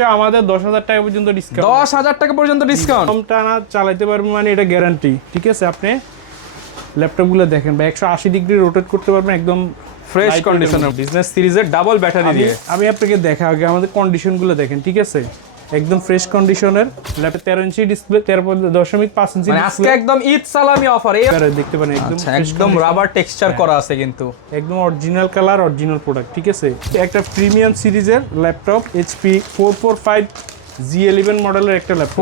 সর্বোচ্চ আমাদের 10,000 টাকা পর্যন্ত ডিসকাউন্ট। 10,000 টাকা পর্যন্ত ডিসকাউন্ট। কম টানা চালাতে পারবেন মানে এটা গ্যারান্টি। ঠিক আছে, আপনি ল্যাপটপগুলো দেখেন বা 180 ডিগ্রি রোটেট করতে পারবেন একদম ফ্রেশ কন্ডিশনের বিজনেস সিরিজের ডাবল ব্যাটারি দিয়ে। আমি আপনাকে দেখা আগে আমাদের কন্ডিশনগুলো দেখেন। ঠিক আছে, একদম ফ্রেশ কন্ডিশনের ল্যাপটপ 13 ইঞ্চি ডিসপ্লে 13.5 ইঞ্চি মানে আজকে একদম ঈদ সালামি অফার এই দেখতে পারেন একদম রাবার টেক্সচার করা আছে কিন্তু একদম অরিজিনাল কালার অরিজিনাল প্রোডাক্ট। ঠিক আছে, একটা প্রিমিয়াম সিরিজের ল্যাপটপ HP 445 G11 মডেলের একটা ল্যাপটপ।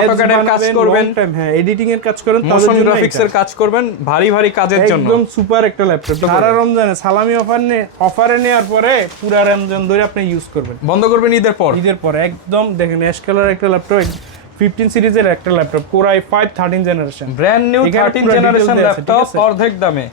অটোক্যাডের কাজ করবেন, হ্যাঁ এডিটিং এর কাজ করেন, মোশন গ্রাফিক্স এর কাজ করবেন, ভারী ভারী কাজের জন্য একদম সুপার একটা ল্যাপটপ। সারা রমজানে সালামি অফারে নেওয়ার পরে পুরো রমজান ধরে আপনি ইউজ করবেন, বন্ধ করবেন ঈদের পর। একদম দেখেন অ্যাশ কালার একটা ল্যাপটপ 15 সিরিজের একটা laptop Core i5 13 generation, brand new 13 generation laptop অর্ধেক দামে।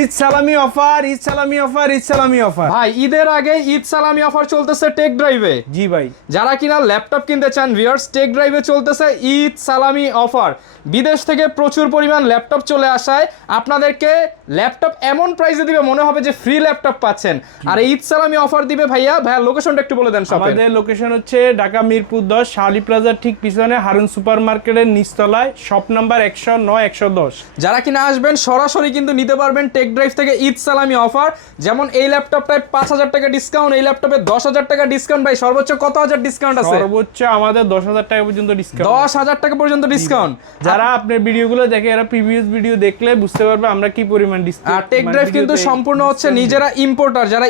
ঈদ সালামি অফার, ঈদ সালামি অফার, ঈদ সালামি অফার ভাই ঈদের আগে ঈদ সালামি অফার চলতেছে টেক ড্রাইভে। জি ভাই, যারা কিনা ল্যাপটপ কিনতে চান ভিউয়ার্স, টেক ড্রাইভে চলতেছে ঈদ সালামি অফার। বিদেশ থেকে প্রচুর পরিমাণ ল্যাপটপ চলে আসায় আপনাদেরকে ল্যাপটপ এমন প্রাইসে দিবে মনে হবে যে ফ্রি ল্যাপটপ পাচ্ছেন। আর ঈদ সালামি অফার দিবে ভাইয়া লোকেশনটা একটু বলে দেন। আমাদের লোকেশন হচ্ছে ঢাকা মিরপুর 10 শালি প্লাজার ঠিক পিছনে হারুন সুপার মার্কেটের নিচতলায়, শপ নাম্বার 109 110। যারা কিনা আসবেন সরাসরি কিন্তু নিতে পারবেন টেক ড্রাইভ থেকে ঈদ সালামি অফার। যেমন এই ল্যাপটপটায় 5,000 টাকা ডিসকাউন্ট, এই ল্যাপটপে 10,000 টাকা ডিসকাউন্ট। ভাই সর্বোচ্চ কত হাজার ডিসকাউন্ট আছে? সর্বোচ্চ আমাদের 10,000 টাকা পর্যন্ত ডিসকাউন্ট। 10,000 টাকা পর্যন্ত ডিসকাউন্ট। যারা আপনার ভিডিওগুলো দেখে এরা প্রিভিয়াস ভিডিও দেখলে বুঝতে পারবে আমরা কি পরিমাণ ডিসকাউন্ট। আর টেক ড্রাইভ কিন্তু সম্পূর্ণ হচ্ছে নিজেরা ইম্পোর্টার। যারা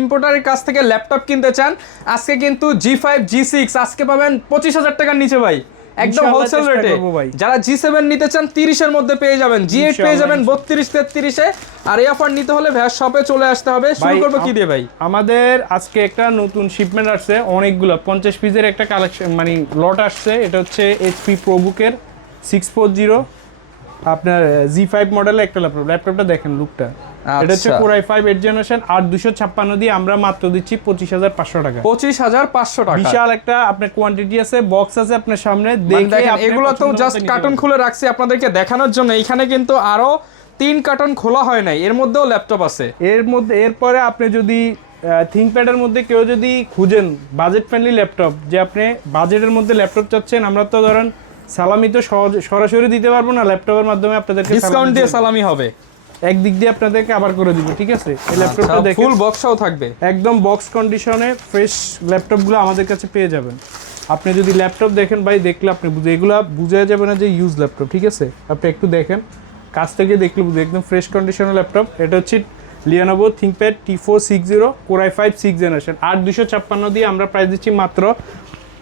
ইম্পোর্টারের কাছ থেকে ল্যাপটপ কিনতে চান আজকে কিন্তু G5 G6 আজকে পাবেন 25,000 টাকার নিচে ভাই, একদম হোলসেল রেটে। যারা G7 নিতে চান 30 এর মধ্যে পেয়ে যাবেন, G8 পেয়ে যাবেন 32-33 এ। আর এই অফার নিতে হলে ভাই শপে চলে আসতে হবে। শুরু করব কি দিয়ে ভাই? আমাদের আজকে একটা নতুন শিপমেন্ট আসছে, অনেকগুলো 50 পিসের একটা কালেকশন মানে লট আসছে। এটা হচ্ছে HP ProBook-এর 640 আপনার G5 মডেলের একটা ল্যাপটপটা দেখেন লুকটা। এটা হচ্ছে Core i5 8 জেনারেশন 8256 দিয়ে আমরা মাত্র দিচ্ছি 25,500 টাকা। 25,500 টাকা। বিশাল একটা আপনার কোয়ান্টিটি আছে, বক্স আছে আপনার সামনে। দেখেন এগুলো তো জাস্ট কার্টন খুলে রাখছি আপনাদেরকে দেখানোর জন্য। এখানে কিন্তু আরো 3 কার্টন খোলা হয় নাই, এর মধ্যেও ল্যাপটপ আছে। এরপরে আপনি যদি থিংকপ্যাডের মধ্যে কেউ যদি খুঁজেন বাজেট ফ্রেন্ডলি ল্যাপটপ, যে আপনি বাজেটের মধ্যে ল্যাপটপ চাচ্ছেন, আমরা তো ধরেন সালামি তো সরাসরি দিতে পারবো না, ল্যাপটপের মাধ্যমে আপনাদেরকে ডিসকাউন্ট দিয়ে সালামি হবে। একদিক দিয়ে আপনাদেরকে আবার করে দিব। ঠিক আছে, এই ল্যাপটপটা দেখেন ফুল বক্সও থাকবে, একদম বক্স কন্ডিশনে ফ্রেশ ল্যাপটপগুলো আমাদের কাছে পেয়ে যাবেন। আপনি যদি ল্যাপটপ দেখেন ভাই, দেখলে আপনি এগুলা বুঝা যাবে না যে ইউজ ল্যাপটপ। ঠিক আছে, আপনি একটু দেখেন, কাছ থেকে দেখলে বুঝে একদম ফ্রেশ কন্ডিশনের ল্যাপটপ। এটা হচ্ছে Lenovo ThinkPad T460 Core i5 6 generation 8256 দিয়ে আমরা প্রাইস দিচ্ছি মাত্র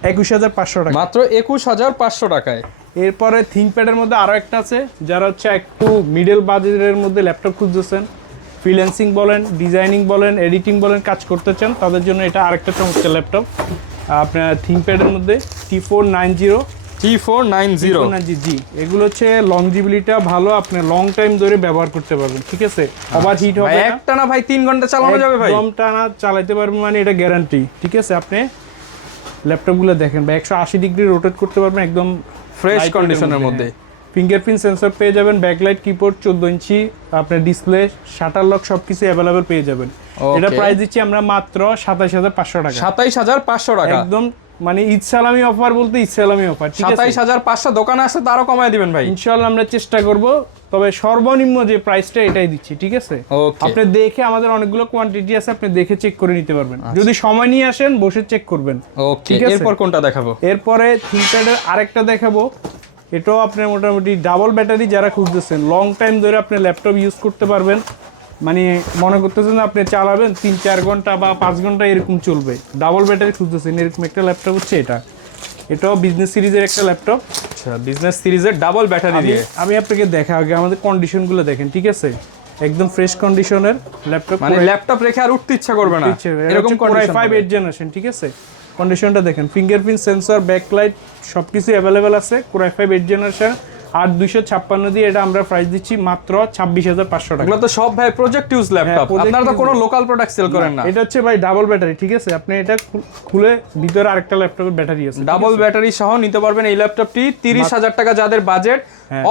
21,500 টাকা। মাত্র 21,500 টাকায়। এরপরে থিংকপ্যাডের মধ্যে আরও একটা আছে, যারা হচ্ছে একটু মিডল বাজেটের মধ্যে ল্যাপটপ খুঁজতেছেন, ফ্রিল্যান্সিং বলেন, ডিজাইনিং বলেন, এডিটিং বলেন, কাজ করতে চান, তাদের জন্য এটা আরেকটা চমৎকার ল্যাপটপ। আপনার থিংকপ্যাডের মধ্যে T490 জি। এগুলো হচ্ছে লংজিবিলিটিটা ভালো, আপনি লং টাইম ধরে ব্যবহার করতে পারবেন। ঠিক আছে, ওভার হিট হবে না, একটানা ভাই 3 ঘন্টা চালানো যাবে ভাই, একদম টানা চালাতে পারবেন মানে এটা গ্যারান্টি। ঠিক আছে, আপনি ল্যাপটপগুলো দেখেন বা 180 ডিগ্রি রোটেট করতে পারবেন একদম ফ্রেশ কন্ডিশনের মধ্যে। ফিঙ্গারপ্রিন্ট সেন্সর পেয়ে যাবেন, ব্যাকলাইট কিবোর্ড 14 ইঞ্চি আপনার ডিসপ্লে, শাটার লক সবকিছু अवेलेबल পেয়ে যাবেন। এটা প্রাইস দিচ্ছি আমরা মাত্র 27,500 টাকা। 27,500 টাকা একদম মানে ঈদ সালামি অফার বলতে ঈদ সালামি অফার। 27,500 দোকানে আসলে আরো কমায় দিবেন ভাই ইনশাআল্লাহ, আমরা চেষ্টা করব। তবে সর্বনিম্ন যে প্রাইসটা এটাই দিচ্ছি। ঠিক আছে, আপনি দেখে আমাদের অনেকগুলো কোয়ান্টিটি আছে, আপনি দেখে চেক করে নিতে পারবেন। যদি সময় নিয়ে আসেন বসে চেক করবেন। ওকে, এরপর কোনটা দেখাবো? এরপরে থিংকপ্যাডের আরেকটা দেখাবো। এটাও আপনার মোটামুটি ডাবল ব্যাটারি যারা খুঁজতেছেন, লং টাইম ধরে আপনি ল্যাপটপ ইউজ করতে পারবেন, মানে মনে করতেছেন আপনি চালাবেন 3-4 ঘন্টা বা 5 ঘন্টা এরকম চলবে, ডাবল ব্যাটারি খুঁজতেছেন, এরকম একটা ল্যাপটপ হচ্ছে এটা। এটাও বিজনেস সিরিজের একটা ল্যাপটপ। আচ্ছা, বিজনেস সিরিজের ডাবল ব্যাটারি দিয়ে। আমি আপনাকে দেখা আগে আমাদের কন্ডিশনগুলো দেখেন। ঠিক আছে, একদম ফ্রেশ কন্ডিশনের ল্যাপটপ, মানে ল্যাপটপ রেখে আর উঠতে ইচ্ছা করবে না এরকম Core i5 8 জেনারেশন। ঠিক আছে, কন্ডিশনটা দেখেন, ফিঙ্গারপ্রিন্ট সেন্সর, ব্যাকলাইট সবকিছু अवेलेबल আছে। Core i5 8 জেনারেশন 8256 দিয়ে এটা আমরা প্রাইস দিচ্ছি মাত্র 26500 টাকা। এগুলো তো সব ভাই প্রজেক্ট ইউজ ল্যাপটপ, আপনারা তো কোনো লোকাল প্রোডাক্ট সেল করেন না। এটা হচ্ছে ভাই ডাবল ব্যাটারি, ঠিক আছে? আপনি এটা খুলে ভিতরে আরেকটা ল্যাপটপের ব্যাটারি আছে, ডাবল ব্যাটারি সহ নিতে পারবেন এই ল্যাপটপটি। 30000 টাকা যাদের বাজেট,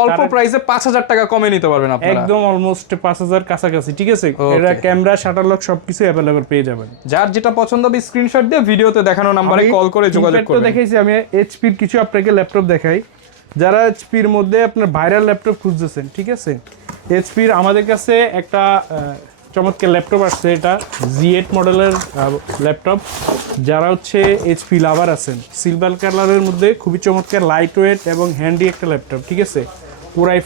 অল্প প্রাইসে 5000 টাকা কমে নিতে পারবেন আপনারা, একদম অলমোস্ট 5000 কাছাকাছি, ঠিক আছে? এটা ক্যামেরা, শাটার লক সবকিছু अवेलेबल পেয়ে যাবেন। যার যেটা পছন্দ হবে স্ক্রিনশট দিয়ে ভিডিওতে দেখানো নম্বরে কল করে যোগাযোগ করবেন। দেখাইছি আমি এইচপির কিছু আপনাকে ল্যাপটপ দেখাই, যারা এইচপির মধ্যে আপনার ভাইরাল ল্যাপটপ খুঁজতেছেন, ঠিক আছে? এইচপির আমাদের কাছে একটা চমৎকার ল্যাপটপ আসছে, এটা Z8 মডেলের ল্যাপটপ। যারা হচ্ছে এইচপি লাভার আছেন, সিলভার কালারের মধ্যে খুবই চমৎকার, লাইট ওয়েট এবং হ্যান্ডি একটা ল্যাপটপ, ঠিক আছে? পুরাই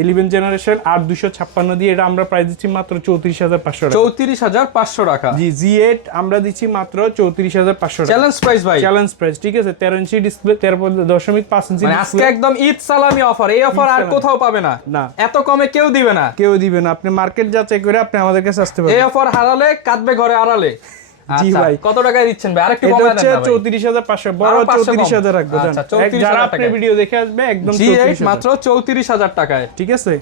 11 জেনারেশন 8256 দিয়ে এটা আমরা প্রাইস দিচ্ছি মাত্র 34500 টাকা। 34500 টাকা। জি, Z8 আমরা দিচ্ছি মাত্র 34500 টাকা। চ্যালেঞ্জ প্রাইস ভাই, চ্যালেঞ্জ প্রাইস, ঠিক আছে? 13 ইঞ্চি ডিসপ্লে, 13.5 ইঞ্চি মানে আজকে একদম ঈদ সালামি অফার, এই অফার আর কোথাও পাবে না, না এত কমে কেউ দিবে না, কেউ দিবে না। আপনি মার্কেট যাচাই করে আপনি আমাদের কাছে আসতে পারেন। এই অফার হারালে কাঁদবে ঘরে আড়ালে। জি আচ্ছা, ভাই, কত টাকায় দিচ্ছেন ভাই? আরেকটু এটা কমায় দেন হচ্ছে না ভাই। 34500, বড় 34000 রাখবো। আচ্ছা, 34000 যারা আপনি ভিডিও দেখে আসবে একদম G8 মাত্র 34000 টাকায়, ঠিক আছে?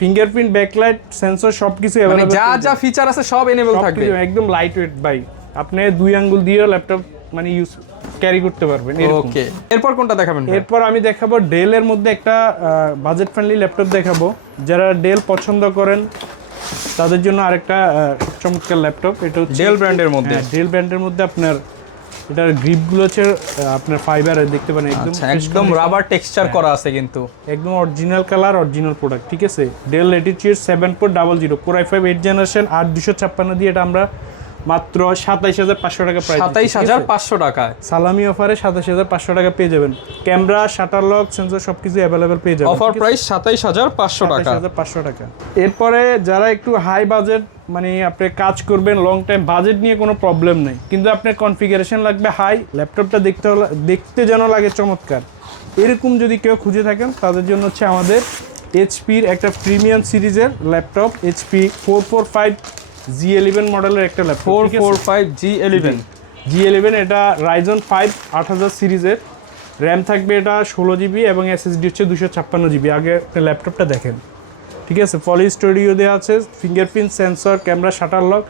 ফিঙ্গারপ্রিন্ট, ব্যাকলাইট, সেন্সর সবকিছু মানে अवेलेबल, যা যা ফিচার আছে সব এনেবল থাকবে, একদম লাইট ওয়েট ভাই। আপনি 2 আঙ্গুল দিয়ে ল্যাপটপ মানে ইউজ ক্যারি করতে পারবেন এরকম। ওকে, এরপর কোনটা দেখাবেন ভাই? এরপর আমি দেখাবো ডেলের মধ্যে একটা বাজেট ফ্রেন্ডলি ল্যাপটপ দেখাবো। যারা ডেল পছন্দ করেন তাদের জন্য আরেকটা চমৎকার ল্যাপটপ। এটা হচ্ছে ডেল ব্র্যান্ডের মধ্যে, ডেল ব্র্যান্ডের মধ্যে আপনার এটার গ্রিপগুলো হচ্ছে আপনার ফাইবারের, দেখতে পারেন একদম রাবার টেক্সচার করা আছে, কিন্তু একদম অরিজিনাল কালার, অরিজিনাল প্রোডাক্ট, ঠিক আছে? Del Latitude 7.00 Core i5 8 generation 8256 দিয়ে এটা আমরা মাত্র 27500 টাকা প্রাইস, 27500 টাকায় সালামি অফারে 27500 টাকা পেয়ে যাবেন। ক্যামেরা, শাটার লক, সেন্সর সবকিছু अवेलेबल পেয়ে যাবেন। অফার প্রাইস 27500 টাকা। 27500 টাকা। এরপরে যারা একটু হাই বাজেট, মানে আপনি কাজ করবেন লং টাইম, বাজেট নিয়ে কোনো প্রবলেম নেই, কিন্তু আপনার কনফিগারেশন লাগবে হাই, ল্যাপটপটা দেখতে যেন লাগে চমৎকার, এরকম যদি কেউ খুঁজে থাকেন তাদের জন্য হচ্ছে আমাদের এইচপির একটা প্রিমিয়াম সিরিজের ল্যাপটপ, HP 445 G11 মডেলের একটা ল্যাপটপ, 445 G11 G11। এটা Ryzen 5 8000 সিরিজের, র্যাম থাকবে এটা 16 GB এবং SSD হচ্ছে 256 GB। আগে ল্যাপটপটা দেখেন, ঠিক আছে? পলি স্টুডিও দেওয়া আছে, fingerprint, sensor, camera, shutter lock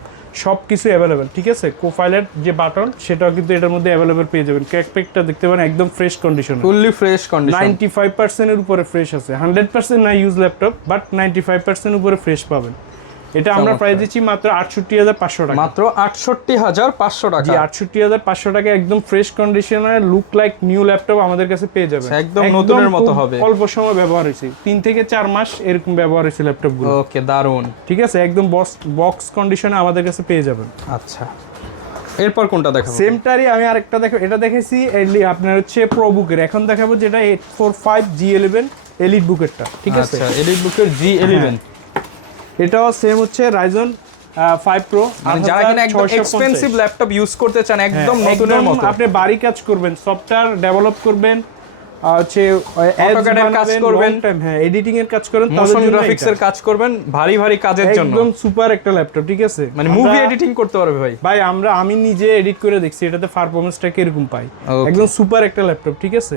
সব কিছু অ্যাভেলেবেল, ঠিক আছে? কোপাইলট যে বাটন সেটাও কিন্তু এটার মধ্যে অ্যাভেলেবেল পেয়ে যাবেন। ক্যাকপ্যাকটা দেখতে পারেন একদম fresh condition, fully fresh condition, 95% এর উপরে ফ্রেশ আছে। 100% না ইউজ ল্যাপটপ, বাট 95% উপরে ফ্রেশ পাবেন। এটা আমরা প্রাইস দিচ্ছি মাত্র 68500 টাকা। মাত্র 68500 টাকা। জি, 68500 টাকা একদম ফ্রেশ কন্ডিশনে, লুক লাইক নিউ ল্যাপটপ আমাদের কাছে পেয়ে যাবেন। একদম নতুনের মতো হবে। অল্প সময় ব্যবহার হয়েছে, 3 থেকে 4 মাস এরকম ব্যবহার হয়েছে ল্যাপটপগুলো। ওকে, দারুন, ঠিক আছে? একদম বক্স কন্ডিশনে আমাদের কাছে পেয়ে যাবেন। আচ্ছা, এরপর কোনটা দেখাবো? সেমটারই আমি আরেকটা দেখাবো, এটা দেখেছি আপনার হচ্ছে প্রোবুকের, এখন দেখাবো যেটা 845 G11 এলিট বুকেরটা, ঠিক আছে? আচ্ছা, এলিট বুকের G11, এটাও সেম হচ্ছে Ryzen 5 Pro। মানে যারা কিনা একদম এক্সপেন্সিভ ল্যাপটপ ইউজ করতে চান, একদম নতুনের মতো, আপনি বাড়ি কাজ করবেন, সফটওয়্যার ডেভেলপ করবেন, হচ্ছে অটোক্যাডের কাজ করবেন, হ্যাঁ এডিটিং এর কাজ করেন, মোশন গ্রাফিক্স এর কাজ করবেন, ভারী ভারী কাজের জন্য একদম সুপার একটা ল্যাপটপ, ঠিক আছে? মানে মুভি এডিটিং করতে পারবে ভাই। ভাই আমি নিজে এডিট করে দেখছি, এটাতে পারফরম্যান্সটা কিরকম পাই, একদম সুপার একটা ল্যাপটপ, ঠিক আছে?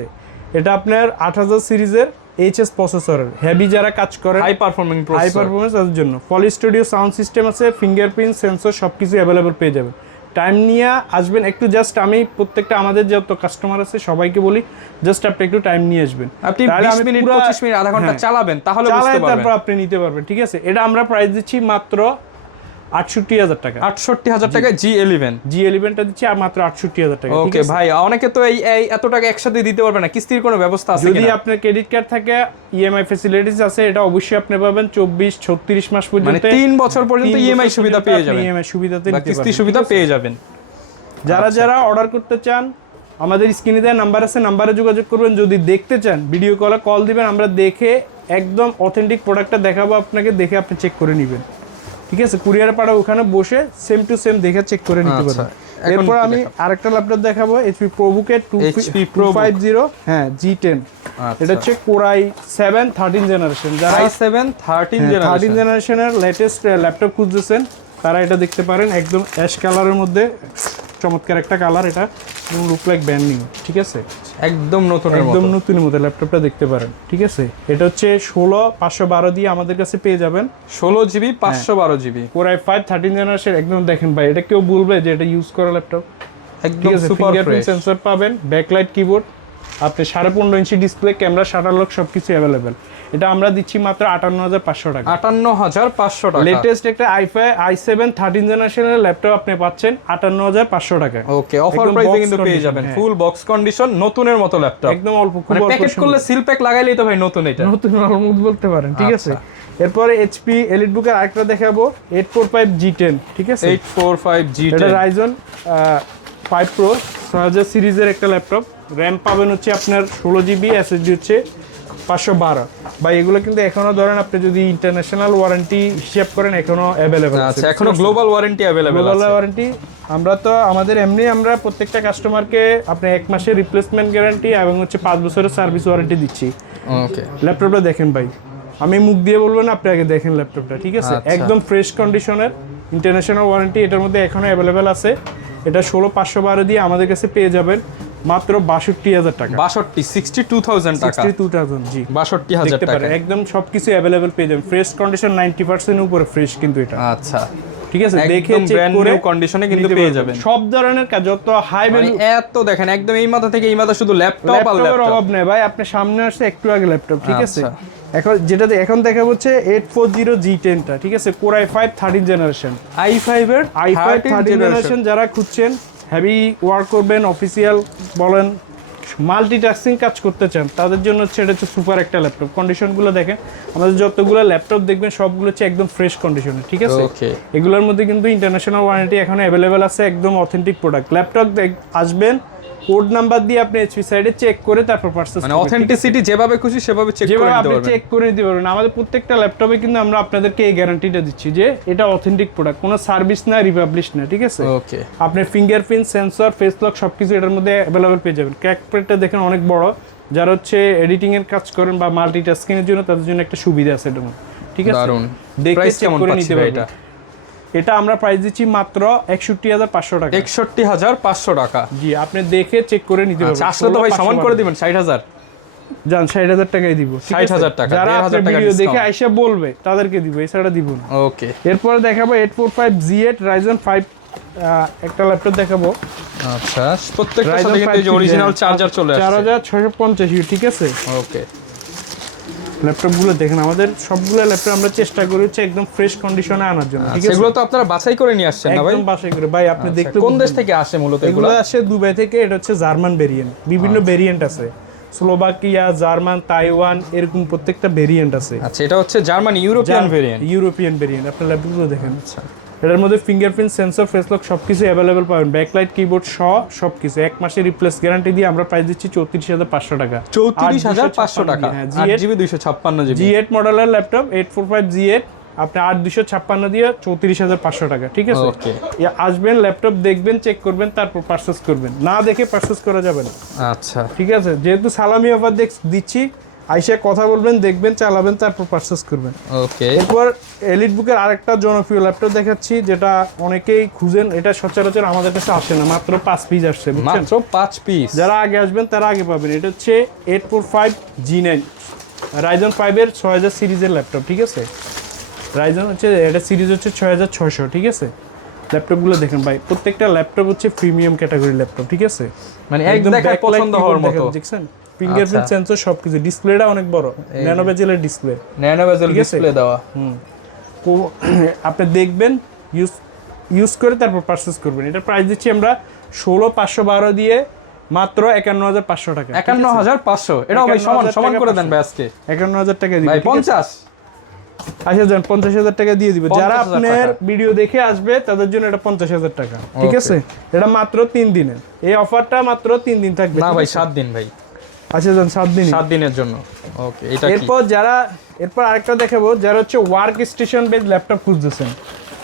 এটা আপনার 8000 সিরিজের HS প্রসেসরের, হেভি যারা কাজ করে, হাই পারফরম্যান্স তাদের জন্য। পলি স্টুডিও সাউন্ড সিস্টেম আছে, ফিঙ্গারপ্রিন্ট, সেন্সর সবকিছু অ্যাভেলেবল পেয়ে যাবেন। টাইম নিয়ে আসবেন একটু, জাস্ট আমি প্রত্যেকটা আমাদের যত কাস্টমার আছে সবাইকে বলি জাস্ট আপনি একটু টাইম নিয়ে আসবেন। আপনি 20 মিনিট 25 মিনিট আধা ঘন্টা চালাবেন, তাহলে বুঝতে পারবেন, তারপর আপনি নিতে পারবেন, ঠিক আছে? এটা আমরা প্রাইস দিচ্ছি মাত্র 68000 টাকা। 68000 টাকা G11টা দিচ্ছি আর মাত্র 68000 টাকা। ওকে ভাই, অনেকে তো এই এত টাকা একসাথে দিতে পারবে না, কিস্তির কোনো ব্যবস্থা আছে যদি কিনা? আপনার ক্রেডিট কার্ড থাকে, EMI ফ্যাসিলিটিস আছে, এটা অবশ্যই আপনি পাবেন 24-36 মাস পর্যন্ত, মানে 3 বছর পর্যন্ত EMI সুবিধা পেয়ে যাবেন, EMI সুবিধাতে নিতে কিস্তি পারবেন, সুবিধা পেয়ে যাবেন। যারা অর্ডার করতে চান আমাদের স্ক্রিনে দেওয়া নাম্বার আছে, নাম্বারে যোগাযোগ করবেন। যদি দেখতে চান ভিডিও কলে কল দিবেন, আমরা দেখে একদম অথেন্টিক প্রোডাক্টটা দেখাবো আপনাকে, দেখে আপনি চেক করে নেবেন, ঠিক আছে? কুরিয়ারে পাঠাবো, ওখানে বসে সেম টু সেম দেখে চেক করে নিতে পারবেন। এরপর আমি আরেকটা ল্যাপটপ দেখাবো, HP ProBook 250, হ্যাঁ G10। এটা হচ্ছে Core i7 13 জেনারেশন, যারা i7 13 জেনারেশনের লেটেস্ট ল্যাপটপ খুঁজতেছেন তারা এটা দেখতে পারেন। একদম অ্যাশ কালারের মধ্যে চমৎকার একটা কালার, এটা লুক লাইক ব্র্যান্ড নিউ, ঠিক আছে? একদম নতুনের মতো, একদম নতুনের মতো ল্যাপটপটা দেখতে পারেন, ঠিক আছে। এটা হচ্ছে 16/512 দিয়ে আমাদের কাছে পেয়ে যাবেন। 16GB 512GB Core i5 13 generation, একদম দেখেন ভাই, এটা কেউ বলবে যে এটা ইউজ করা ল্যাপটপ? একদম সুপার ফিঙ্গারপ্রিন্ট ফ্রেশ। সেন্সর পাবেন, ব্যাকলাইট কিবোর্ড, আপনি 15.5 inch display, camera, shutter lock সবকিছু অ্যাভেলেবেল। এটা আমরা দিচ্ছি মাত্র 58,500 টাকা। 58,500 টাকা। লেটেস্ট একটা i7 13 জেনারেশনের ল্যাপটপ আপনি পাচ্ছেন 58,500 টাকা। ওকে, অফার প্রাইসে কিন্তু পেয়ে যাবেন ফুল বক্স কন্ডিশন নতুনের মতো ল্যাপটপ। একদম অল্প, খুব মানে অল্প প্যাকেট করলে সিল প্যাক লাগাইলেই তো ভাই নতুন, এটা নতুন অলমোস্ট বলতে পারেন, ঠিক আছে। আচ্ছা। এরপরে HP এলিটবুকের আরেকটা দেখাবো 845 G10, ঠিক আছে। 845 এটা G10 Ryzen 5 Pro 6000 সিরিজের একটা ল্যাপটপ। র্যাম পাবেন হচ্ছে আপনার 16GB, SSD হচ্ছে 512। বা এগুলো কিন্তু এখনো ধরেন আপনি যদি ইন্টারন্যাশনাল ওয়ারেন্টি হিসাব করেন এখনো অ্যাভেলেবল আছে। আচ্ছা, এখনো গ্লোবাল ওয়ারেন্টি अवेलेबल গ্লোবাল আছে। ওয়ারেন্টি আমরা তো আমাদের এমনি আমরা প্রত্যেকটা কাস্টমারকে আপনি 1 মাসের রিপ্লেসমেন্ট গ্যারান্টি এবং হচ্ছে 5 বছরের সার্ভিস ওয়ারেন্টি দিচ্ছি। ওকে, ল্যাপটপটা দেখেন ভাই, আমি মুখ দিয়ে বলবো না, আপনি আগে দেখেন ল্যাপটপটা, ঠিক আছে। আচ্ছা। একদম ফ্রেশ কন্ডিশনের, ইন্টারন্যাশনাল ওয়ারেন্টি এটার মধ্যে এখনো অ্যাভেলেবেল আছে। এটা 16/512 দিয়ে আমাদের কাছে পেয়ে যাবেন মাত্র 62,000 টাকা। 62,000 টাকা, 62,000, জি 62,000 দেখতে টাকা। পারেন, একদম সবকিছু অ্যাভেলেবেল পেয়ে যাবেন। ফ্রেশ কন্ডিশন 90% উপরে ফ্রেশ কিন্তু এটা, আচ্ছা, ঠিক আছে। দেখে একদম চেক ব্র্যান্ড করে নিউ কন্ডিশনে কিন্তু নিতে পেয়ে পারবেন। যাবেন। সব ধরনের কাজ, যত হাই মানে ভ্যালু এত দেখেন, একদম এই মাথা থেকে এই মাথা শুধু ল্যাপটপ আর ল্যাপটপের ল্যাপটপ। অভাব নেই ভাই। আপনি সামনে আসছে একটু আগে ল্যাপটপ, ঠিক আছে। আচ্ছা। এখন যেটা এখন দেখা হচ্ছে 840 G10 টা, ঠিক আছে। Core i5 13 জেনারেশন, i5 এর i5 13 জেনারেশন যারা খুঁজছেন, হেভি ওয়ার্ক করবেন, অফিসিয়াল বলেন, মাল্টিটাস্কিং কাজ করতে চান, তাদের জন্য হচ্ছে এটা হচ্ছে সুপার একটা ল্যাপটপ। কন্ডিশনগুলো দেখেন, আমাদের যতগুলো ল্যাপটপ দেখবেন সবগুলো হচ্ছে একদম ফ্রেশ কন্ডিশনে, ঠিক আছে। ওকে, এগুলোর মধ্যে কিন্তু ইন্টারন্যাশনাল ওয়ারেন্টি এখন অ্যাভেলেবেল আছে, একদম অথেন্টিক প্রোডাক্ট। ল্যাপটপ আসবেন, কোড নাম্বার দিয়ে আপনি এইচপি সাইডে চেক করে তারপর পারচেজ মানে অথেন্টিসিটি যেভাবে খুশি সেভাবে চেক করে যেভাবে নিতে আপনি পারবেন। চেক করে নিতে পারবেন। আমাদের প্রত্যেকটা ল্যাপটপে কিন্তু আমরা আপনাদেরকে এই গ্যারান্টিটা দিচ্ছি যে এটা অথেন্টিক প্রোডাক্ট, কোনো সার্ভিস না, রিপাবলিশ না, ঠিক আছে। ওকে, আপনি ফিঙ্গারপ্রিন্ট সেন্সর, ফেস লক সবকিছু এটার মধ্যে অ্যাভেলেবেল পেয়ে যাবেন। ক্যাকপ্যাডটা দেখেন অনেক বড়, যারা হচ্ছে এডিটিং এর কাজ করেন বা মাল্টিটাস্কিং এর জন্য তাদের জন্য একটা সুবিধা আছে এটার মধ্যে, ঠিক আছে। দারুন। দেখে প্রাইস চেক কেমন করে পাচ্ছি নিতে ভাই পারবেন। এটা? এটা আমরা প্রাইস দিচ্ছি মাত্র 61,500 টাকা। 61,500 টাকা। জি, আপনি দেখে চেক করে নিতে পারবেন। আচ্ছা, আসলে তো ভাই সমান করে দিবেন 60,000। জান 60,000 টাকাই দিব, 60,000 টাকা, যারা 1,500 টাকা ভিডিও দেখে discount। আইসা বলবে তাদেরকে দিব, এছাড়া দিব না। ওকে, এরপরে দেখাবো 845 G8 Ryzen 5 একটা ল্যাপটপ দেখাবো। আচ্ছা, প্রত্যেকটার Ryzen সাথে কিন্তু এই যে 5 অরিজিনাল চার্জার চলে আসছে। 4650, ঠিক আছে। ওকে, ল্যাপটপগুলো দেখেন, আমাদের সবগুলো ল্যাপটপ আমরা চেষ্টা করি হচ্ছে একদম ফ্রেশ কন্ডিশনে আনার জন্য, ঠিক আছে। সেগুলো তো আপনারা বাছাই করে নিয়ে আসছেন না ভাই? একদম বাসায় করে ভাই, আপনি আচ্ছা, দেখতে কোন দেশ থেকে আসে মূলত এগুলো এগুলো? আসে দুবাই থেকে। এটা হচ্ছে জার্মান ভেরিয়েন্ট, বিভিন্ন ভেরিয়েন্ট আছে, স্লোভাকিয়া, জার্মান, তাইওয়ান, এরকম প্রত্যেকটা ভেরিয়েন্ট আছে। আচ্ছা, এটা হচ্ছে Germany European variant. European variant. আপনার ল্যাপটপগুলো দেখেন, আচ্ছা, এটার মধ্যে ফিঙ্গারপ্রিন্ট সেন্সর, ফেস লক সবকিছু অ্যাভেলেবেল পাবেন, ব্যাকলাইট কিবোর্ড সহ সবকিছু। 1 মাসের রিপ্লেস গ্যারান্টি দিয়ে আমরা প্রাইস দিচ্ছি 34,500 টাকা। 34,500 টাকা, হ্যাঁ, 8GB 256GB। G8 মডেলের ল্যাপটপ 845 G8 আপনি 8256 দিয়ে 34,500 টাকা, ঠিক আছে। ওকে, আসবেন, ল্যাপটপ দেখবেন, চেক করবেন, তারপর পারচেজ করবেন, না দেখে পারচেজ করা যাবে না, আচ্ছা, ঠিক আছে। যেহেতু সালামি অফার দিচ্ছি, আইসা কথা বলবেন, দেখবেন, চালাবেন, তারপর পারচেজ করবেন। ওকে, এরপর এলিট বুকের আরেকটা জনপ্রিয় ল্যাপটপ দেখাচ্ছি, যেটা অনেকেই খুঁজেন। এটা সচরাচর আমাদের কাছে আসে না, মাত্র 5 পিস আসছে, বুঝছেন। মাত্র 5 পিস। যারা আগে আসবেন তারা আগে পাবেন। এটা হচ্ছে 845 G9 Ryzen 5 এর 6000 সিরিজের ল্যাপটপ, ঠিক আছে। রাইজন হচ্ছে এটা সিরিজ হচ্ছে 6600, ঠিক আছে। ল্যাপটপগুলো দেখেন ভাই, প্রত্যেকটা ল্যাপটপ হচ্ছে প্রিমিয়াম ক্যাটাগরি ল্যাপটপ, ঠিক আছে। মানে এক দেখায় পছন্দ হওয়ার মতো, দেখছেন, ফিঙ্গারপ্রিন্ট সেন্সর সবকিছু, ডিসপ্লেটা অনেক বড়, ন্যানো বেজেলের ডিসপ্লে, ন্যানো বেজেল ডিসপ্লে দেওয়া। আপনি দেখবেন, ইউজ করে তারপর পারচেজ করবেন। এটা প্রাইস দিচ্ছি আমরা 16,512 দিয়ে মাত্র 51,500 টাকা। 51,500, এটাও ভাই সমান করে দেন ভাই আজকে। 51,000 টাকা দিবেন ভাই 50। আচ্ছা যান, 50,000 টাকা দিয়ে দিবে। যারা 50,000 আপনার টাকা। ভিডিও দেখে আসবে তাদের জন্য এটা 50,000 টাকা, ঠিক Okay. আছে। এটা মাত্র 3 দিনের, এই অফারটা মাত্র 3 দিন থাকবে। না ঠিক ভাই আছে? 7 দিন ভাই। আচ্ছা যান, 7 দিন। 7 দিনের জন্য। ওকে, এটা কি? এরপর আরেকটা দেখাবো, যারা হচ্ছে ওয়ার্ক স্টেশন বেজ ল্যাপটপ খুঁজতেছেন,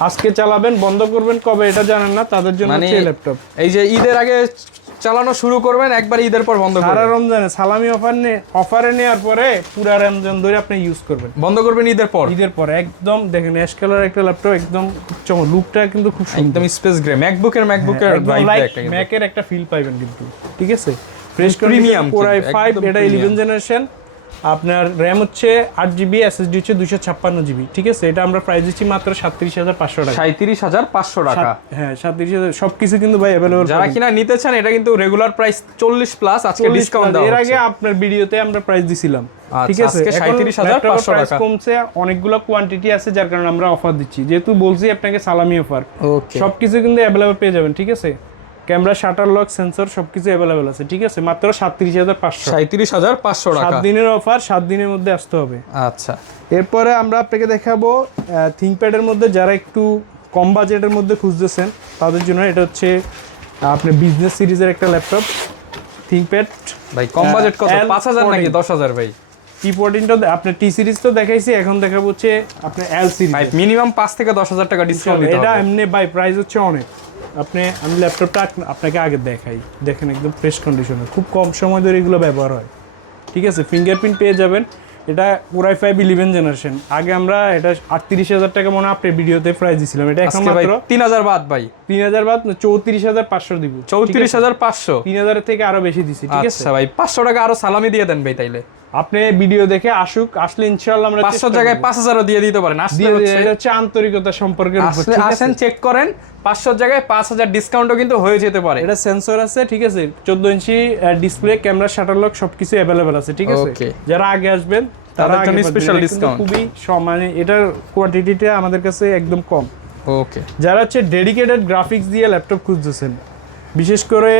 আজকে চালাবেন, বন্ধ করবেন কবে এটা জানেন না, তাদের জন্য মানে হচ্ছে এই ল্যাপটপ। এই যে ঈদের আগে চালানো শুরু করবেন, একবার ঈদের পর বন্ধ সারা করবেন। রমজানে সালামি অফারে নেওয়ার পরে পুরা রমজান ধরে আপনি ইউজ করবেন, বন্ধ করবেন ঈদের পর। ঈদের পরে। একদম দেখেন অ্যাশ কালার একটা ল্যাপটপ, একদম চমক, লুকটা কিন্তু খুব সুন্দর, একদম স্পেস গ্রে, ম্যাকবুকের ভাইব একটা কিন্তু। ম্যাকের একটা ফিল পাইবেন কিন্তু, ঠিক আছে। ফ্রেশ প্রিমিয়াম Core i5 এটা 11 জেনারেশন। আপনার র্যাম হচ্ছে 8GB, SSD হচ্ছে 256GB, ঠিক আছে। এটা আমরা প্রাইস দিচ্ছি মাত্র 37,500 টাকা। 37,500 টাকা। হ্যাঁ 37,000, সবকিছু কিন্তু ভাই अवेलेबल। যারা কিনা নিতে চান এটা কিন্তু রেগুলার প্রাইস 40 প্লাস, আজকে ডিসকাউন্ট দেওয়া এর হচ্ছে। আগে আপনার ভিডিওতে আমরা প্রাইস দিছিলাম, ঠিক আছে। আজকে 37,500 প্রাইস টাকা কমছে, অনেকগুলো কোয়ান্টিটি আছে যার কারণে আমরা অফার দিচ্ছি, যেহেতু বলছি আপনাকে সালামি অফার। ওকে, সবকিছু কিন্তু अवेलेबल পেয়ে যাবেন, ঠিক আছে। ক্যামেরা, শাটার লক, সেন্সর সবকিছু अवेलेबल আছে, ঠিক আছে। মাত্র 37,500। 37,500 টাকা। 7 দিনের অফার, 7 দিনের মধ্যে আসতে হবে। আচ্ছা, এরপরে আমরা আপনাকে দেখাবো থিংকপ্যাডের মধ্যে যারা একটু কম বাজেটের মধ্যে খুঁজতেছেন তাদের জন্য। এটা হচ্ছে আপনার বিজনেস সিরিজের একটা ল্যাপটপ থিংকপ্যাড। ভাই কম বাজেট কত? 5,000 নাকি 10,000 ভাই? T14টা আপনার টি সিরিজ তো দেখাইছি, এখন দেখাবো হচ্ছে আপনার এল সিরিজ। ভাই মিনিমাম 5 থেকে 10,000 টাকা ডিসকাউন্ট দিতে এটা হবে। এমনি বাই প্রাইস হচ্ছে অনেক। আমি ল্যাপটপটা আপনাকে আগে দেখাই, দেখেন একদম ফ্রেশ কন্ডিশনে, খুব কম সময় ধরে এগুলো ব্যবহার হয়, ঠিক আছে। ফিঙ্গারপ্রিন্ট পেয়ে যাবেন। এটা Core i5 11 জেনারেশন। আগে আমরা এটা 38,000 টাকা মনে হয় আপনার ভিডিওতে প্রাইস দিছিলাম, এটা এখন আজকে ভাই মাত্র 3,000 বাদ ভাই। 3,000 বাদ 34,500 দিব। 34,500। 3,000 এর থেকে আরো বেশি দিছি, ঠিক আছে। আচ্ছা ভাই 500 টাকা আরো সালামি দিয়ে দেন ভাই তাইলে। আপনি ভিডিও দেখে আসলে ইনশাআল্লাহ আমরা 500 জায়গায় 5,000 ও দিয়ে দিতে পারেন। আসলে এটা হচ্ছে আন্তরিকতা সম্পর্কের উপর, আসলে ঠিক আছে। আসেন চেক করেন, 500 জায়গায় 5,000 ডিসকাউন্টও কিন্তু হয়ে যেতে পারে। এটা সেন্সর আছে, ঠিক আছে। 14 inch display, camera, shutter lock সবকিছু अवेलेबल আছে, ঠিক আছে। Okay. যারা আগে আসবেন তাদের জন্য আগে স্পেশাল পাবেন। এটা কিন্তু ডিসকাউন্ট। খুবই মানে এটার কোয়ান্টিটিটা আমাদের কাছে একদম কম। ওকে, যারা হচ্ছে ডেডিকেটেড গ্রাফিক্স দিয়ে ল্যাপটপ খুঁজতেছেন, বিশেষ করে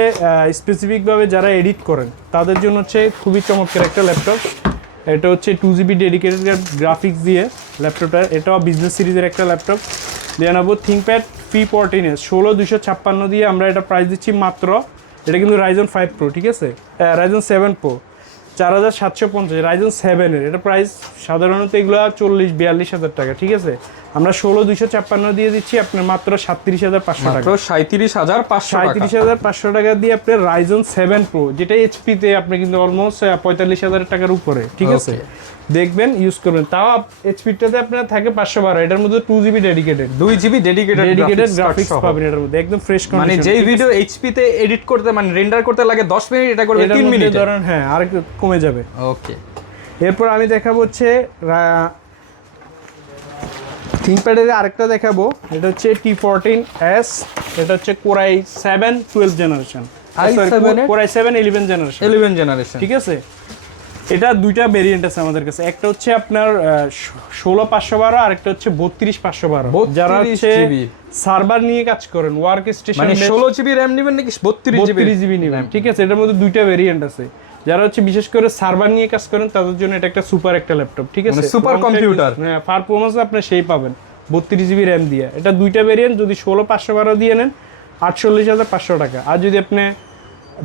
স্পেসিফিকভাবে যারা এডিট করেন তাদের জন্য হচ্ছে খুবই চমৎকার একটা ল্যাপটপ। এটা হচ্ছে 2GB ডেডিকেটেড গ্রাফিক্স দিয়ে ল্যাপটপটা। এটাও বিজনেস সিরিজের একটা ল্যাপটপ। দিয়ে নেবো থিংকপ্যাড P14s 16256 দিয়ে আমরা এটা প্রাইস দিচ্ছি মাত্র, এটা কিন্তু Ryzen 5 Pro, ঠিক আছে। Ryzen 7 Pro 4750, Ryzen 7 এর এটা প্রাইস সাধারণত এগুলো 40-42 হাজার টাকা, ঠিক আছে। আমরা 16256 দিয়ে দিচ্ছি আপনার মাত্র 37,500 টাকা। মাত্র 37,500 টাকা। 37,500 টাকা দিয়ে আপনার Ryzen 7 Pro, যেটা HP তে আপনি কিন্তু অলমোস্ট 45,000 টাকার উপরে, ঠিক আছে। দেখবেন, ইউজ করবেন। তাও HP টাতে আপনার থাকে 512, এটার মধ্যে 2GB dedicated 2GB dedicated graphics পাবেন এটার মধ্যে, একদম ফ্রেশ কন্ডিশন। মানে যেই ভিডিও HP তে এডিট করতে মানে রেন্ডার করতে লাগে 10 মিনিট, এটা করবে 3 মিনিট ধরেন, হ্যাঁ, আর একটু কমে যাবে। ওকে, এরপর আমি দেখাবো হচ্ছে থিংকপ্যাডের আরেকটা দেখাবো। এটা হচ্ছে T14s, এটা হচ্ছে Core i7 12 generation, Core i7 11 generation, 11 generation, ঠিক আছে। এটা দুইটা ভেরিয়েন্ট আছে আমাদের কাছে। একটা হচ্ছে আপনার 16,512, আর একটা হচ্ছে 32,512। যারা হচ্ছে সার্ভার নিয়ে কাজ করেন, ওয়ার্ক স্টেশন, মানে 16GB র‍্যাম নেবেন নাকি 32GB নেবেন, ঠিক আছে। এটার মধ্যে দুইটা ভেরিয়েন্ট আছে। যারা হচ্ছে বিশেষ করে সার্ভার নিয়ে কাজ করেন তাদের জন্য এটা একটা সুপার একটা ল্যাপটপ, ঠিক আছে। সুপার কম্পিউটার, হ্যাঁ, পারফরম্যান্স আপনি সেই পাবেন 32GB র‍্যাম দিয়ে। এটা দুইটা ভেরিয়েন্ট, যদি 16,512 দিয়ে নেন 48,500 টাকা, আর যদি আপনি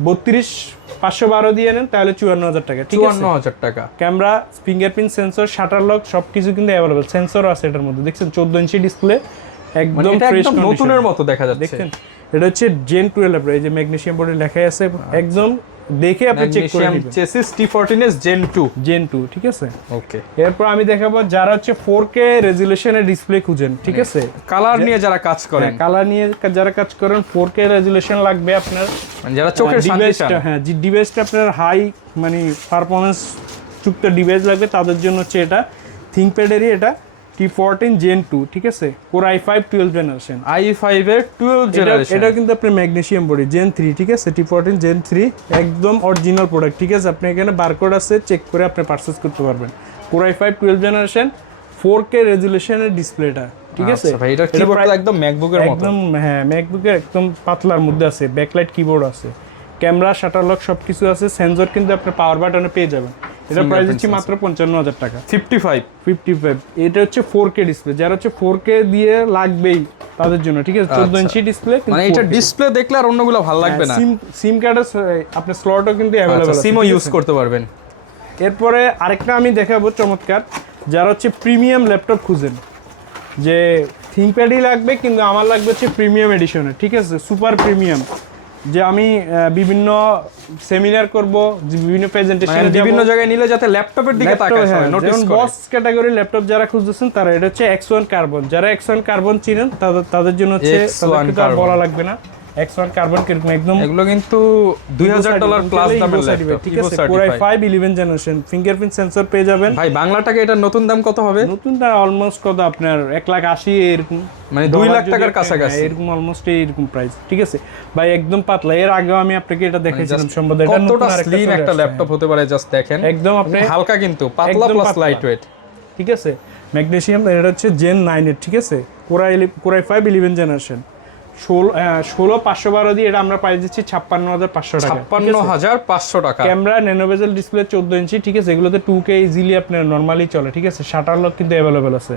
32,512 দিয়ে নেন তাহলে 54,000 টাকা, ঠিক আছে। 54,000 টাকা। Camera, fingerprint sensor, shutter lock সবকিছু কিন্তু अवेलेबल। সেন্সরও আছে এটার মধ্যে, দেখছেন 14 ইঞ্চি ডিসপ্লে, একদম ফ্রেশ একদম নতুনের মতো দেখা যাচ্ছে। দেখছেন, এটা হচ্ছে Gen 12 ল্যাপটপ, এই যে ম্যাগনেসিয়াম বোর্ডে লেখাই আছে, একদম দেখে আপনি চেক করে নেবেন। চেসিস T14s Gen 2, ঠিক আছে। ওকে, এরপর আমি দেখাবো যারা হচ্ছে 4K রেজুলেশনের ডিসপ্লে খুঁজেন, ঠিক আছে। কালার নিয়ে যারা কাজ করেন, কালার নিয়ে যারা কাজ করেন, 4K রেজুলেশন লাগবে আপনার, মানে যারা চোখের শান্তি চান, হ্যাঁ, ডিভাইসটা আপনার হাই মানে পারফরম্যান্স যুক্ত ডিভাইস লাগবে, তাদের জন্য হচ্ছে এটা থিংকপ্যাডেরই এটা T14 Gen 2, ঠিক আছে। Core i5 12 জেনারেশন, i5 এর 12 জেনারেশন। এটা কিন্তু আপনার ম্যাগনেসিয়াম বডি Gen 3, ঠিক আছে। T14 Gen 3 একদম অরিজিনাল প্রোডাক্ট, ঠিক আছে। আপনি এখানে বারকোড আছে, চেক করে আপনি পারচেজ করতে পারবেন। Core i5 12 জেনারেশন 4K রেজুলেশনের ডিসপ্লেটা, ঠিক আছে। ভাই এটা কিবোর্ডটা একদম ম্যাকবুকের মতো, একদম, হ্যাঁ, ম্যাকবুকের একদম পাতলার মধ্যে আছে। ব্যাকলাইট কিবোর্ড আছে, ক্যামেরা, শাটার লক সবকিছু আছে। সেন্সর কিন্তু আপনি পাওয়ার বাটনে পেয়ে যাবেন। এটা প্রাইস হচ্ছে মাত্র 55,000 টাকা। 55। এটা হচ্ছে 4K ডিসপ্লে, যারা হচ্ছে 4K দিয়ে লাগবেই তাদের জন্য, ঠিক আছে। 14 ইঞ্চি ডিসপ্লে, মানে এটা ডিসপ্লে দেখলে আর অন্যগুলো ভালো লাগবে না। সিম কার্ডের আপনার স্লটও কিন্তু अवेलेबल আছে, সিমও ইউজ করতে পারবেন। এরপরে আরেকটা আমি দেখাবো চমৎকার, যারা হচ্ছে প্রিমিয়াম ল্যাপটপ খুঁজেন, যে থিংকপ্যাডই লাগবে কিন্তু আমার লাগবে হচ্ছে প্রিমিয়াম এডিশনের, ঠিক আছে, সুপার প্রিমিয়াম। যে আমি বিভিন্ন সেমিনার করব, বিভিন্ন প্রেজেন্টেশনে বিভিন্ন জায়গায় নিলে যাতে ল্যাপটপের দিকে তাকায় সবাই নোটিস করে। বস ক্যাটাগরি ল্যাপটপ যারা খুঁজতেছেন তারা, এটা হচ্ছে X1 কার্বন, যারা X1 কার্বন চিনেন তাদের জন্য হচ্ছে, তাদেরকে তো আর বলা লাগবে না। X1 কার্বন কিরকম একদম এগুলো কিন্তু $2000 প্লাস দামের ল্যাপটপ, ঠিক আছে Core i5 11 generation, fingerprint sensor পেয়ে যাবেন। ভাই বাংলাটাকে এটা নতুন দাম কত হবে? নতুনটা অলমোস্ট কত আপনার 1,80,000 এরকম, মানে 2 লাখ টাকার কাছাকাছি এরকম অলমোস্ট এরকম প্রাইস, ঠিক আছে ভাই একদম পাতলা। এর আগেও আমি আপনাকে এটা দেখাইছিলাম সম্বন্ধে, এটা কতটা স্লিম একটা ল্যাপটপ হতে পারে জাস্ট দেখেন, একদম আপনি হালকা কিন্তু পাতলা প্লাস লাইট ওয়েট, ঠিক আছে ম্যাগনেসিয়াম। এটা হচ্ছে জেন 9 এর, ঠিক আছে Core i5 11 জেনারেশন 16512 দিয়ে এটা আমরা প্রাইস দিচ্ছি 56500 টাকা, 56500 টাকা। ক্যামেরা ন্যানো বেজেল ডিসপ্লে 14 ইঞ্চি, ঠিক আছে এগুলোতে 2K ইজিলি আপনার নরমালি চলে, ঠিক আছে শাটার লক কিন্তু अवेलेबल আছে।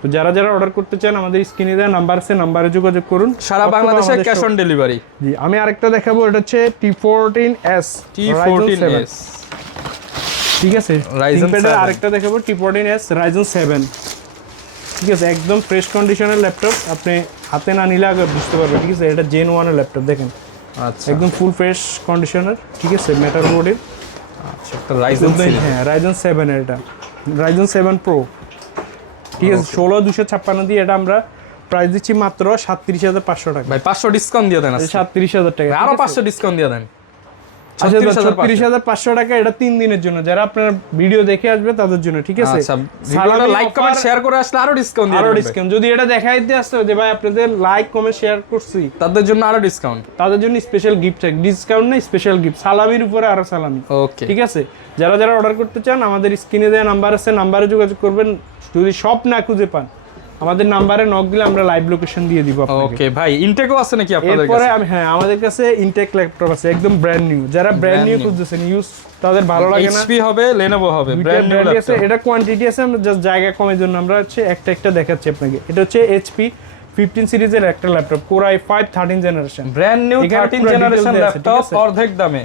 তো যারা যারা অর্ডার করতে চান আমাদের স্ক্রিনে দেওয়া নাম্বার আছে, নাম্বারে যোগাযোগ করুন, সারা বাংলাদেশে ক্যাশ অন ডেলিভারি। জি আমি আরেকটা দেখাবো, এটা হচ্ছে T14s, ঠিক আছে Ryzen 7 আরেকটা দেখাবো T14s Ryzen 7, ঠিক আছে একদম ফ্রেশ কন্ডিশনের ল্যাপটপ, আপনি হাতে না নিলে আগে বুঝতে পারবেন, ঠিক আছে এটা Gen 1 এর ল্যাপটপ দেখেন, আচ্ছা একদম ফুল ফ্রেশ কন্ডিশনার, ঠিক আছে মেটাল বোর্ডের, আচ্ছা একটা Ryzen সিরিজ, হ্যাঁ Ryzen 7 এর, এটা Ryzen 7 Pro, ঠিক আছে 16256 দিয়ে এটা আমরা প্রাইস দিচ্ছি মাত্র 37500 টাকা। ভাই 500 ডিসকাউন্ট দিয়ে দেন, 37000 টাকা, আরো 500 ডিসকাউন্ট দিয়ে দেন। আচ্ছা 36500 টাকা, এটা 3 দিনের জন্য, যারা আপনার ভিডিও দেখে আসবে তাদের জন্য, ঠিক আছে আচ্ছা ভিডিওটা লাইক কমেন্ট শেয়ার করে আসলে আরো ডিসকাউন্ট দিয়ে আরো দেন, ডিসকাউন্ট যদি এটা দেখাইতে আসতে যে ভাই আপনাদের লাইক কমেন্ট শেয়ার করছি তাদের জন্য আরো ডিসকাউন্ট, তাদের জন্য স্পেশাল গিফট থাকে, ডিসকাউন্ট না স্পেশাল গিফট, সালামির উপরে আরো সালামি, ওকে ঠিক আছে যারা যারা অর্ডার করতে চান আমাদের স্ক্রিনে দেওয়া নাম্বার আছে, নাম্বারে যোগাযোগ করবেন। যদি শপ না খুঁজে পান আমাদের নাম্বারে নক দিলে আমরা লাইভ লোকেশন দিয়ে দিব আপনাকে। ওকে ভাই ইনটেকও আছে নাকি আপনাদের কাছে? এরপরে আমি হ্যাঁ আমাদের কাছে ইনটেক ল্যাপটপ আছে একদম ব্র্যান্ড নিউ, যারা ব্র্যান্ড নিউ খুঁজছেন ইউজ তাদের ভালো লাগে না, HP হবে Lenovo হবে ব্র্যান্ড নিউ আছে, এটা কোয়ান্টিটি আছে, আমরা জাস্ট জায়গা কমের জন্য আমরা হচ্ছে একটা একটা দেখাচ্ছি আপনাকে। এটা হচ্ছে HP 15 সিরিজের একটা laptop Core i5 13 generation, brand new 13 generation laptop অর্ধেক দামে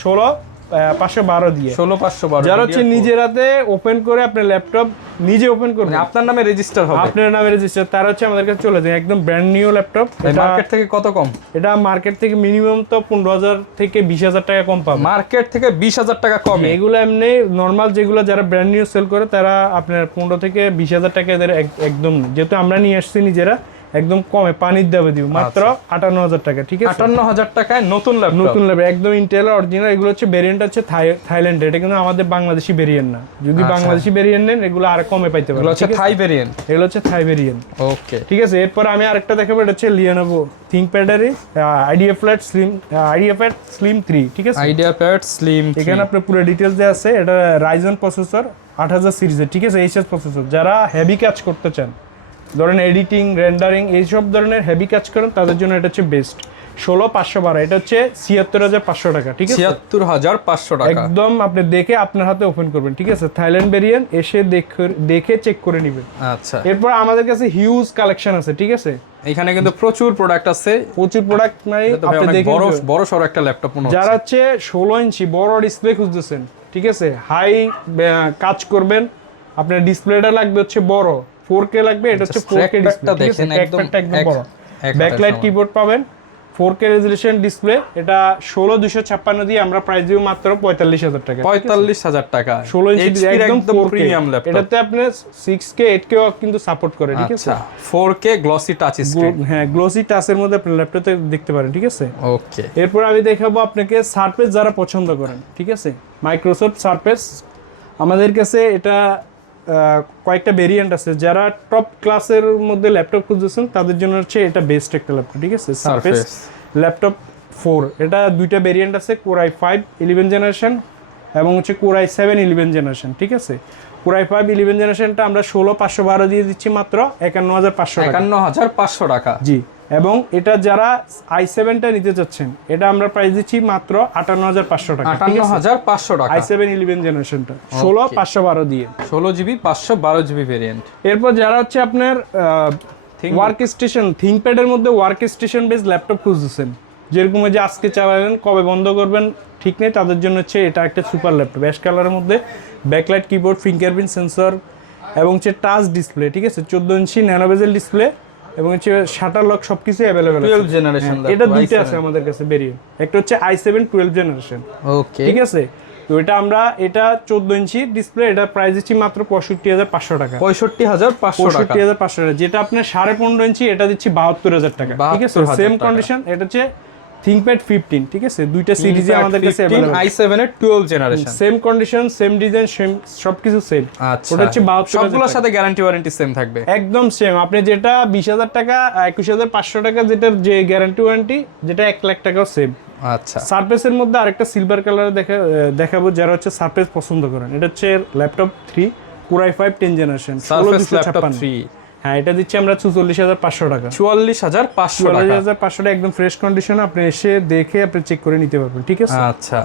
16512 দিয়ে, 16512 যারা হচ্ছে নিজের হাতে ওপেন করে আপনার ল্যাপটপ নিজে ওপেন করবেন, মানে আপনার নামে রেজিস্টার হবে, আপনার নামে রেজিস্টার, তারা হচ্ছে আমাদের কাছে চলে যায় একদম ব্র্যান্ড নিউ ল্যাপটপ। এটা মার্কেট থেকে কত কম? এটা মার্কেট থেকে মিনিমাম তো 15000 থেকে 20000 টাকা কম পাবে, মার্কেট থেকে 20000 টাকা কম। এগুলো এমনি নরমাল যেগুলো যারা ব্র্যান্ড নিউ সেল করে তারা আপনার 15 থেকে 20000 টাকা এদের একদম, যেহেতু আমরা নিয়ে আসছি নিজেরা একদম কমে পানির দামে দিব মাত্র 58000 টাকা, ঠিক আছে 58000 টাকায় নতুন ল্যাপটপ, নতুন ল্যাপটপ একদম ইন্টেল অরিজিনাল। এগুলো হচ্ছে ভেরিয়েন্ট হচ্ছে থাইল্যান্ড, এটা কিন্তু আমাদের বাংলাদেশি ভেরিয়েন্ট না, যদি বাংলাদেশি ভেরিয়েন্ট নেন এগুলো আর কমে পাইতে পারেন, এগুলো হচ্ছে থাই ভেরিয়েন্ট, এগুলো হচ্ছে থাই ভেরিয়েন্ট, ওকে ঠিক আছে। এরপর আমি আরেকটা দেখাবো, এটা হচ্ছে Lenovo ThinkPad এর IdeaPad Slim 3, ঠিক আছে IdeaPad Slim 3, এখানে আপনার পুরো ডিটেইলস দেওয়া আছে। এটা Ryzen প্রসেসর 8000 সিরিজের, ঠিক আছে HS প্রসেসর, যারা হেভি কাজ করতে চান ধরেন এডিটিং রেন্ডারিং এইসব ধরনের হেভি কাজ করেন তাদের জন্য এটা হচ্ছে বেস্ট। 16512 এটা হচ্ছে 76500 টাকা, ঠিক আছে 76500 টাকা একদম আপনি দেখে আপনার হাতে ওপেন করবেন, ঠিক আছে থাইল্যান্ড ভেরিয়েন্ট, এসে দেখে চেক করে নেবেন। আচ্ছা এরপর আমাদের কাছে হিউজ কালেকশন আছে, ঠিক আছে এখানে কিন্তু প্রচুর প্রোডাক্ট আছে, প্রচুর প্রোডাক্ট মানে আপনি দেখেন বড় সরো একটা ল্যাপটপ মনে হচ্ছে, যারা হচ্ছে 16 ইঞ্চি বড় ডিসপ্লে খুঁজতেছেন, ঠিক আছে হাই কাজ করবেন, আপনার ডিসপ্লেটা লাগবে হচ্ছে বড় 4K লাগবে, এটা হচ্ছে 4K ডিসপ্লে, দেখেন একদম বড়, ব্যাকলাইট কিবোর্ড পাবেন, 4K রেজোলিউশন ডিসপ্লে, এটা 16256 দিয়ে আমরা প্রাইস দিব মাত্র 45000 টাকা, 45000 টাকা 16 ইঞ্চি একদম প্রিমিয়াম ল্যাপটপ, এটাতে আপনি 6K 8K কিন্তু সাপোর্ট করে, ঠিক আছে আচ্ছা 4K গ্লসি টাচ স্ক্রিন, হ্যাঁ গ্লসি টাচের মধ্যে আপনি ল্যাপটপে দেখতে পারেন, ঠিক আছে ওকে। এরপর আমি দেখাবো আপনাকে সারফেস, যারা পছন্দ করেন, ঠিক আছে মাইক্রোসফট সারফেস আমাদের কাছে এটা কয়েকটা ভেরিয়েন্ট আছে, যারা টপ ক্লাসের মধ্যে ল্যাপটপ খুঁজছেন তাদের জন্য হচ্ছে এটা বেস্ট একটা ল্যাপটপ, ঠিক আছে সারফেস ল্যাপটপ 4, এটা দুইটা ভেরিয়েন্ট আছে Core i5 11 জেনারেশন এবং হচ্ছে Core i7 11 জেনারেশন, ঠিক আছে Core i5 11 জেনারেশনটা আমরা 16512 দিয়ে দিচ্ছি মাত্র 51500 টাকা, 51500 টাকা জি। এবং এটা যারা i7টা নিতে চাচ্ছেন এটা আমরা প্রাইস দিচ্ছি মাত্র 58500 টাকা, 58500 টাকা i7 11 জেনারেশনটা 16512 দিয়ে 16GB 512GB ভেরিয়েন্ট। এরপর যারা হচ্ছে আপনার ওয়ার্ক স্টেশন ThinkPad এর মধ্যে ওয়ার্ক স্টেশন বেস ল্যাপটপ খুঁজছেন, যেরকম যে আজকে চালাবেন কবে বন্ধ করবেন ঠিক নেই, তাদের জন্য হচ্ছে এটা একটা সুপার ল্যাপটপ, অ্যাশ কালারের মধ্যে ব্যাকলাইট কিবোর্ড, ফিঙ্গারপ্রিন্ট সেন্সর এবং হচ্ছে টাচ ডিসপ্লে, ঠিক আছে 14 ইঞ্চি ন্যানো বেজেল ডিসপ্লে এবং হচ্ছে শাটার লক সবকিছু अवेलेबल আছে 12 জেনারেশন, এটা দুইটা আছে আমাদের কাছে ভেরিয়েন্ট, একটা হচ্ছে i7 12 জেনারেশন, ওকে ঠিক আছে তো এটা 14 ইঞ্চি ডিসপ্লে, এটা প্রাইস দিচ্ছি মাত্র 65,500 টাকা। 65,500 টাকা। 65,500 টাকা। যেটা আপনার 15.5 ইঞ্চি এটা দিচ্ছি 72,000 টাকা, ঠিক আছে? 72,000 সেম টাকা। কন্ডিশন, এটা হচ্ছে ThinkPad 15, ঠিক আছে? দুইটা সিরিজে আমাদের কাছে अवेलेबल। i7 এর 12 generation, same condition, same design, same সবকিছু সেম। আচ্ছা, ওটা হচ্ছে 72,000 সবগুলোর সাথে গ্যারান্টি ওয়ারেন্টি সেম থাকবে, একদম সেম। আপনি যেটা 20,000 টাকা 21,500 টাকা যেটার যে গ্যারান্টি ওয়ারেন্টি, যেটা 1 লাখ টাকাও সেম। আচ্ছা। সারফেসের মধ্যে আরেকটা সিলভার কালার দেখাবো, যারা হচ্ছে সারফেস পছন্দ করেন। এটা হচ্ছে laptop 3 Core i5 10 generation, surface laptop 3। হ্যাঁ, এটা দিচ্ছি আমরা 44,500 টাকা। 44,500 টাকা, 44,500 টাকা, একদম ফ্রেশ কন্ডিশন। আপনি এসে দেখে আপনি চেক করে নিতে পারবেন, ঠিক আছে? আচ্ছা,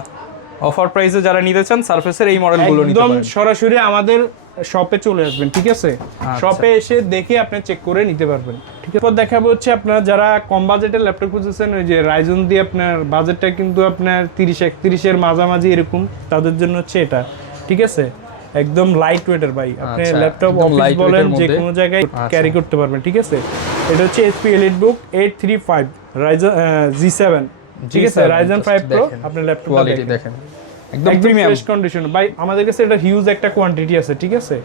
অফার প্রাইসে যারা নিতে চান সারফেসের এই মডেলগুলো নিতে একদম পারেন। সরাসরি আমাদের শপে চলে আসবেন, ঠিক আছে? শপে এসে দেখে আপনি চেক করে নিতে পারবেন, ঠিক আছে? এরপর দেখাবো হচ্ছে আপনারা যারা কম বাজেটের ল্যাপটপ খুঁজছেন, ওই যে রাইজন দিয়ে আপনার বাজেটটা কিন্তু আপনার 30-31 এর মাঝামাঝি এরকম, তাদের জন্য হচ্ছে এটা, ঠিক আছে? একদম লাইট ওয়েটের ভাই, আপনি আচ্ছা, ল্যাপটপ একদম অফিস light weight বলেন এর যে মধ্যে। কোনো জায়গায় আচ্ছা। ক্যারি করতে পারবেন, ঠিক আছে? এটা হচ্ছে HP EliteBook 835 Ryzen G7, ঠিক আছে? Ryzen 5 Pro। আপনি ল্যাপটপটা কোয়ালিটি দেখেন, একদম প্রিমিয়াম ফ্রেশ কন্ডিশন ভাই। আমাদের কাছে এটা হিউজ একটা কোয়ান্টিটি আছে, ঠিক আছে?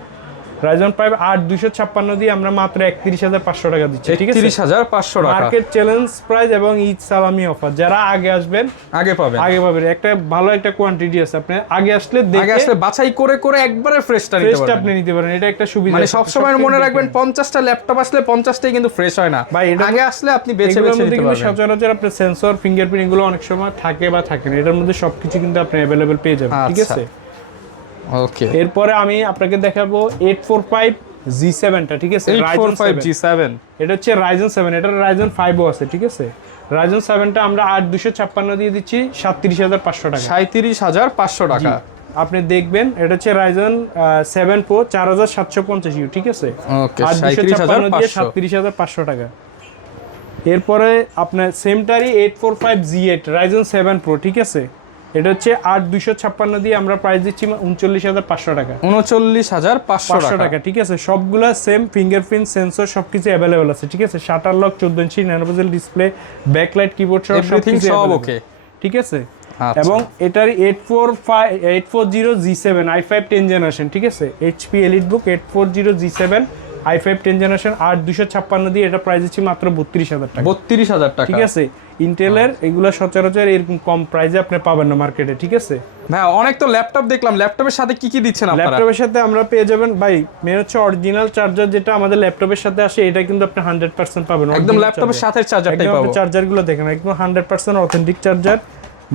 Ryzen 5 8256 দিয়ে আমরা মাত্র 31,500 টাকা দিচ্ছি, ঠিক আছে? 31,500 টাকা মার্কেট চ্যালেঞ্জ প্রাইস এবং ঈদ সালামি অফার। যারা আগে আসবেন আগে পাবেন, আগে পাবেন। একটা ভালো একটা কোয়ান্টিটি আছে, আপনি আগে আসলে আগে দেখে আসলে বাছাই করে করে একবারে ফ্রেশটা নিতে ফ্রেশটা পারবেন। আপনি নিতে পারেন, এটা একটা সুবিধা। মানে সব সময় মনে রাখবেন 50টা ল্যাপটপ আসলে 50টাই কিন্তু ফ্রেশ হয় না ভাই, এটা আগে আসলে আপনি বেছে এগুলোর বেছে মধ্যে নিতে কিন্তু পারবেন। সচরাচর আপনার সেন্সর, ফিঙ্গারপ্রিন্ট এগুলো অনেক সময় থাকে বা থাকে না, এটার মধ্যে সবকিছু কিন্তু আপনি अवेलेबल পেয়ে যাবেন, ঠিক আচ্ছা। আছে? ওকে, এরপরে আমি আপনাকে দেখাবো 845 G7 টা, ঠিক আছে? Ryzen 845 7। G7, এটা হচ্ছে Ryzen 7, এটা Ryzen 5 ও আছে, ঠিক আছে? Ryzen 7 টা আমরা 8256 দিয়ে দিচ্ছি 37,500 টাকা। 37,500 টাকা। আপনি দেখবেন এটা হচ্ছে Ryzen 7 Pro 4750U, ঠিক আছে? ওকে, 8256 দিয়ে 37,500। 37,500 টাকা। এরপরে আপনার সেমটারই 845 G8 Ryzen 7 Pro, ঠিক আছে? এটা হচ্ছে 8256 দিয়ে আমরা প্রাইস দিচ্ছি 39,500 টাকা। 39,500 500 টাকা। টাকা, ঠিক আছে? সবগুলা সেম, ফিঙ্গারপ্রিন্ট, সেন্সর সবকিছু अवेलेबल আছে, ঠিক আছে? শাটার লক, 14 ইঞ্চি ন্যানোভেজেল ডিসপ্লে, ব্যাকলাইট, কিবোর্ড সহ এভরিথিং সবকিছু সব available, ওকে, ঠিক আছে? আচ্ছা। এবং এটার 840 G7 i5 10 জেনারেশন, ঠিক আছে? HP EliteBook 840 G7 i5 10 generation 8256 দিয়ে এটা প্রাইস দিচ্ছি মাত্র 32,000 টাকা, 32,000 টাকা। ঠিক আছে? ইন্টেলের এগুলা সচরাচর এরকম কম প্রাইসে আপনি পাবেন না মার্কেটে, ঠিক আছে? ভাই অনেক তো ল্যাপটপ দেখলাম, ল্যাপটপের সাথে কি কি দিচ্ছেন আপনারা? ল্যাপটপের সাথে আমরা পেয়ে যাবেন ভাই, মেন হচ্ছে অরিজিনাল চার্জার, যেটা আমাদের ল্যাপটপের সাথে আসে, এটা কিন্তু আপনি 100% পাবেন। একদম ল্যাপটপের সাথে চার্জারটাই পাবো। চার্জারগুলো দেখেন, একদম 100% অথেন্টিক চার্জার।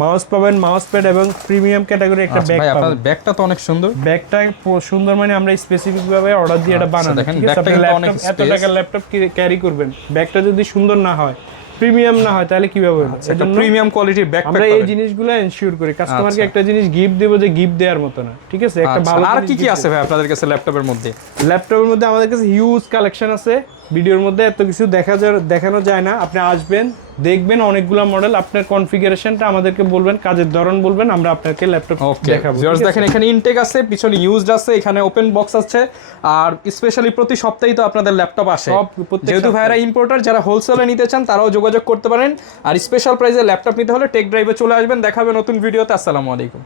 মাউস পাবেন, মাউস প্যাড, এবং প্রিমিয়াম ক্যাটাগরি একটা ব্যাগ ভাই পাবেন। আপনাদের ব্যাগটা তো অনেক সুন্দর। ব্যাগটা সুন্দর, মানে আমরা স্পেসিফিক ভাবে অর্ডার দিয়ে এটা বানানো, দেখেন, ঠিক আছে? ব্যাগটা আপনি কিন্তু অনেক ল্যাপটপ, এত space। টাকার ল্যাপটপ ক্যারি করবেন, ব্যাগটা যদি সুন্দর না হয়, প্রিমিয়াম না হয়, তাহলে কিভাবে হবে? একটা এজন্য প্রিমিয়াম কোয়ালিটির ব্যাকপ্যাক আমরা এই পাবেন। জিনিসগুলো এনশিওর করি, কাস্টমারকে আচ্ছা। একটা জিনিস গিফট দেবো যে গিফট দেওয়ার মতো না, ঠিক আছে? একটা আচ্ছা, ভালো আর জিনিস কি কি gift আছে ভাই আপনাদের কাছে ল্যাপটপের মধ্যে? ল্যাপটপের মধ্যে আমাদের কাছে হিউজ কালেকশন আছে, ভিডিওর মধ্যে এত কিছু দেখানো যায় না। আপনি আসবেন, দেখবেন অনেকগুলো মডেল, আপনার কনফিগারেশনটা আমাদেরকে বলবেন, কাজের ধরন বলবেন, আমরা আপনাকে ল্যাপটপ ওকে, দেখাবো, ভিউয়ার্স ঠিক আছে? দেখেন এখানে ইনটেক আছে, পিছনে ইউজড আছে, এখানে ওপেন বক্স আছে, আর স্পেশালি প্রতি সপ্তাহেই তো আপনাদের ল্যাপটপ আসে। প্রত্যেক যেহেতু সপ্তাহে। ভাইরা ইম্পোর্টার, যারা হোলসেলে নিতে চান তারাও যোগাযোগ করতে পারেন, আর স্পেশাল প্রাইসে ল্যাপটপ নিতে হলে টেক ড্রাইভে চলে আসবেন। দেখাবে নতুন ভিডিওতে। আসসালামু আলাইকুম।